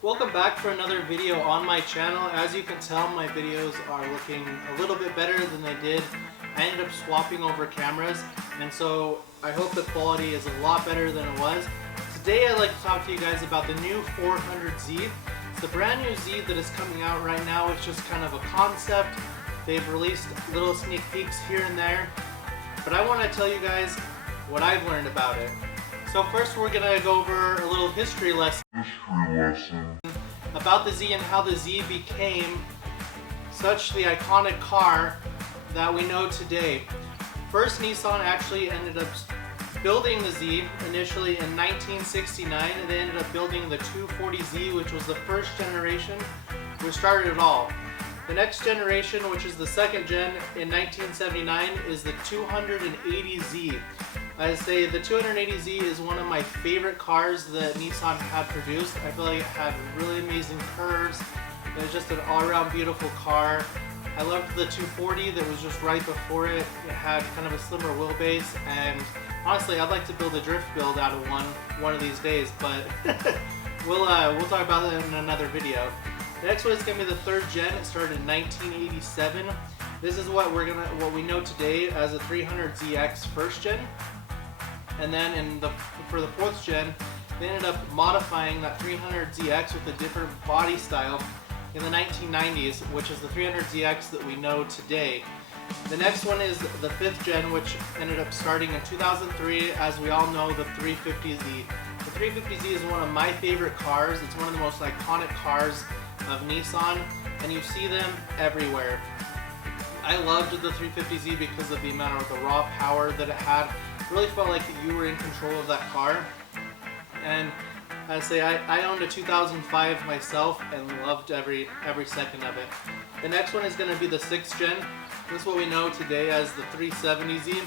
Welcome back for another video on my channel. As you can tell, my videos are looking a little bit better than they did. I ended up swapping over cameras, and so I hope the quality is a lot better than it was. Today I'd like to talk to you guys about the new 400Z. It's the brand new Z that is coming out right now. It's just kind of a concept. They've released little sneak peeks here and there, but I want to tell you guys what I've learned about it. So first we're going to go over a little history lesson about the Z and how the Z became such the iconic car that we know today. First, Nissan actually ended up building the Z initially in 1969, and they ended up building the 240Z, which was the first generation, which started it all. The next generation, which is the second gen in 1979, is the 280Z. I say the 280Z is one of my favorite cars that Nissan had produced. I feel like it had really amazing curves. It was just an all-around beautiful car. I loved the 240 that was just right before it. It had kind of a slimmer wheelbase, and honestly, I'd like to build a drift build out of one of these days, but we'll talk about that in another video. The next one is going to be the third gen. It started in 1987. This is what we know today as a 300ZX first gen. And then for the fourth gen, they ended up modifying that 300ZX with a different body style in the 1990s, which is the 300ZX that we know today. The next one is the fifth gen, which ended up starting in 2003, as we all know, the 350Z. The 350Z is one of my favorite cars. It's one of the most iconic cars of Nissan, and you see them everywhere. I loved the 350Z because of the amount of the raw power that it had. It really felt like you were in control of that car. And I say I owned a 2005 myself and loved every second of it. The next one is going to be the sixth gen. This is what we know today as the 370Z.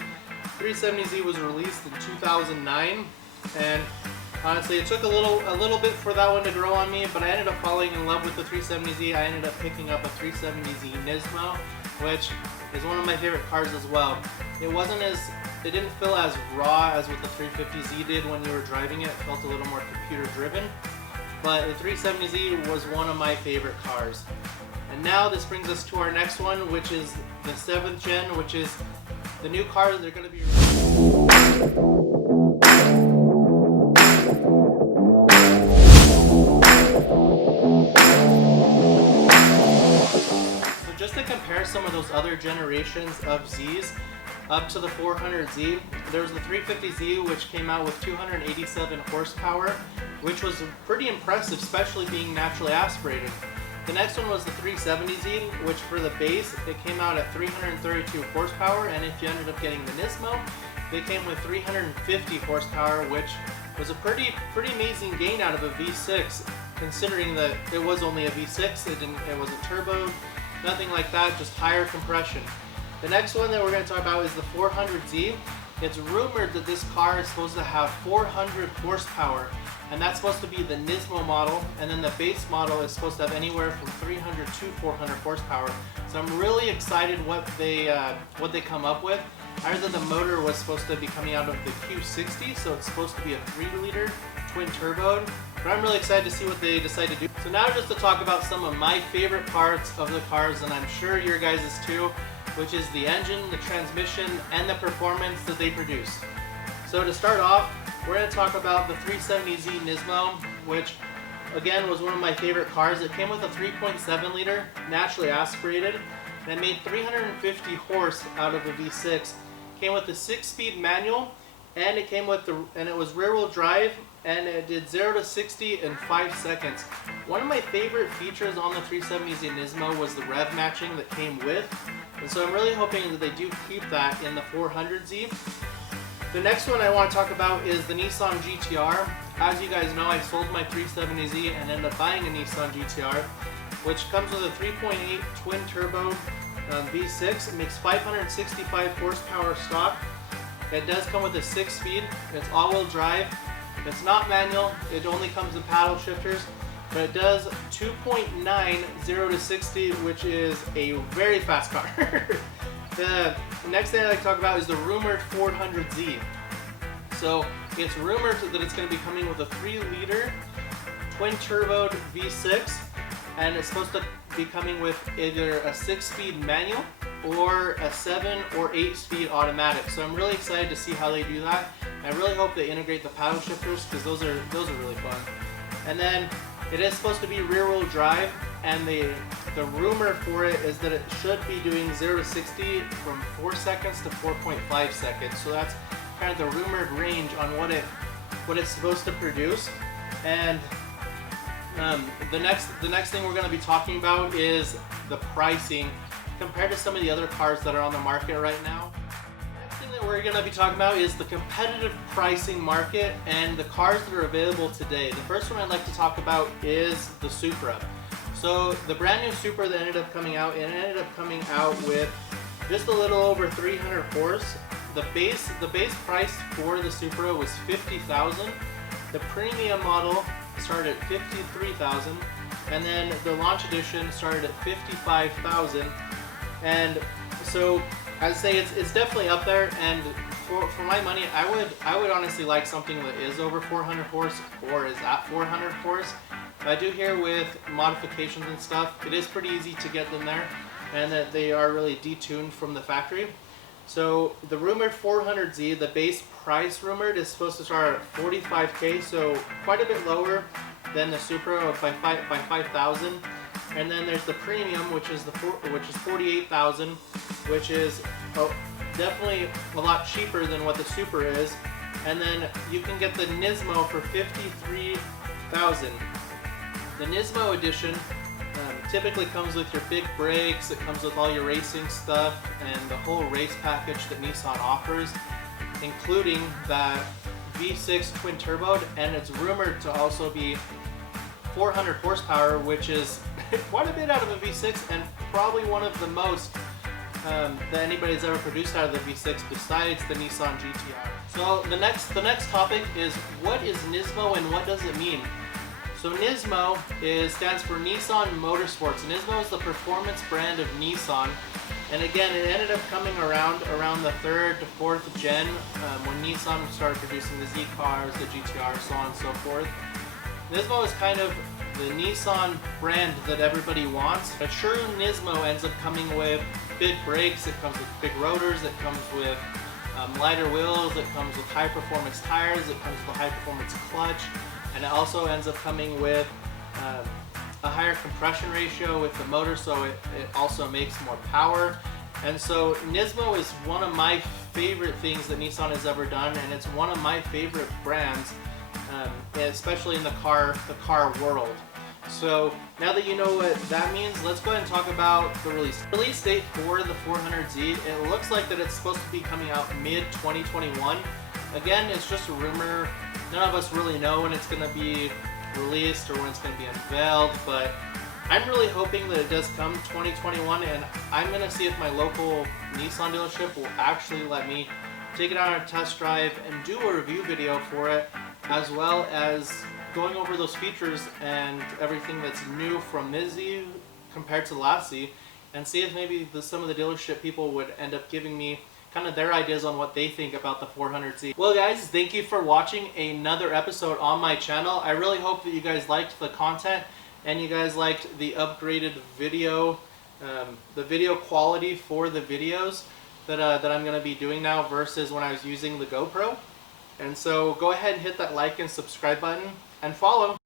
370Z was released in 2009, and honestly, it took a little bit for that one to grow on me, but I ended up falling in love with the 370Z. I ended up picking up a 370Z Nismo, which is one of my favorite cars as well. It didn't feel as raw as what the 350Z did when you were driving it. It felt a little more computer driven, but the 370Z was one of my favorite cars. And now this brings us to our next one, which is the seventh gen, which is the new car that they're going to be So just to compare some of those other generations of Zs up to the 400Z, there's the 350Z, which came out with 287 horsepower, which was pretty impressive, especially being naturally aspirated. The next one was the 370Z, which for the base, it came out at 332 horsepower, and if you ended up getting the Nismo, they came with 350 horsepower, which was a pretty amazing gain out of a V6, considering that it was only a V6, it wasn't turboed, nothing like that, just higher compression. The next one that we're going to talk about is the 400Z. It's rumored that this car is supposed to have 400 horsepower, and that's supposed to be the Nismo model, and then the base model is supposed to have anywhere from 300 to 400 horsepower. So I'm really excited what they come up with. I heard that the motor was supposed to be coming out of the Q60, so it's supposed to be a 3-liter twin turbo. But I'm really excited to see what they decide to do. So now just to talk about some of my favorite parts of the cars, and I'm sure your guys' too, which is the engine, the transmission, and the performance that they produce. So to start off, we're going to talk about the 370Z Nismo, which again was one of my favorite cars. It came with a 3.7 liter, naturally aspirated, and it made 350 horse out of a V6. Came with a 6-speed manual, and it was rear-wheel drive, and it did 0 to 60 in 5 seconds. One of my favorite features on the 370Z Nismo was the rev matching that came with, and so I'm really hoping that they do keep that in the 400Z. The next one I want to talk about is the Nissan GTR. As you guys know, I sold my 370Z and ended up buying a Nissan GTR, which comes with a 3.8 twin turbo V6. It makes 565 horsepower stock. It does come with a 6-speed. It's all-wheel drive. It's not manual. It only comes in paddle shifters. But it does 2.9 0 to 60, which is a very fast car. The next thing I'd like to talk about is the rumored 400Z. So it's rumored that it's going to be coming with a 3-liter twin-turboed V6, and it's supposed to be coming with either a 6-speed manual or a 7 or 8-speed automatic. So I'm really excited to see how they do that. I really hope they integrate the paddle shifters, because those are really fun. And then it is supposed to be rear-wheel drive, and the rumor for it is that it should be doing 0 to 60 from 4 seconds to 4.5 seconds. So that's kind of the rumored range on what it's supposed to produce. And the next thing we're going to be talking about is the pricing compared to some of the other cars that are on the market right now. The next thing that we're going to be talking about is the competitive pricing market and the cars that are available today. The first one I'd like to talk about is the Supra. So the brand new Supra that ended up coming out, it ended up coming out with just a little over 300 horse. The base price for the Supra was $50,000. The premium model started at $53,000, and then the launch edition started at $55,000. And so I'd say it's definitely up there. And for my money, I would honestly like something that is over 400 horse or is at 400 horse. I do hear with modifications and stuff, it is pretty easy to get them there, and that they are really detuned from the factory. So the rumored 400Z, the base price rumored, is supposed to start at $45K, so quite a bit lower than the Supra by 5,000. And then there's the premium, which is $48,000, which is definitely a lot cheaper than what the Supra is. And then you can get the Nismo for $53,000. The Nismo edition typically comes with your big brakes, it comes with all your racing stuff, and the whole race package that Nissan offers, including that V6 twin turboed, and it's rumored to also be 400 horsepower, which is quite a bit out of a V6, and probably one of the most that anybody's ever produced out of the V6 besides the Nissan GTR. So the next topic is, what is Nismo and what does it mean? So Nismo stands for Nissan Motorsports. Nismo is the performance brand of Nissan, and again, it ended up coming around the 3rd to 4th gen when Nissan started producing the Z cars, the GTR, so on and so forth. Nismo is kind of the Nissan brand that everybody wants. A true Nismo ends up coming with big brakes, it comes with big rotors, it comes with lighter wheels, it comes with high performance tires, it comes with a high performance clutch, and it also ends up coming with a higher compression ratio with the motor, so it also makes more power. And so Nismo is one of my favorite things that Nissan has ever done, and it's one of my favorite brands, especially in the car world. So now that you know what that means, let's go ahead and talk about the release date for the 400Z. It looks like that it's supposed to be coming out mid-2021. Again, it's just a rumor. None of us really know when it's going to be released or when it's going to be unveiled, but I'm really hoping that it does come 2021, and I'm going to see if my local Nissan dealership will actually let me take it out on a test drive and do a review video for it, as well as going over those features and everything that's new from this Z compared to the last Z, and see if maybe some of the dealership people would end up giving me kind of their ideas on what they think about the 400Z. Well guys, thank you for watching another episode on my channel. I really hope that you guys liked the content and you guys liked the upgraded video, the video quality for the videos that I'm going to be doing now versus when I was using the GoPro. And so go ahead and hit that like and subscribe button and follow.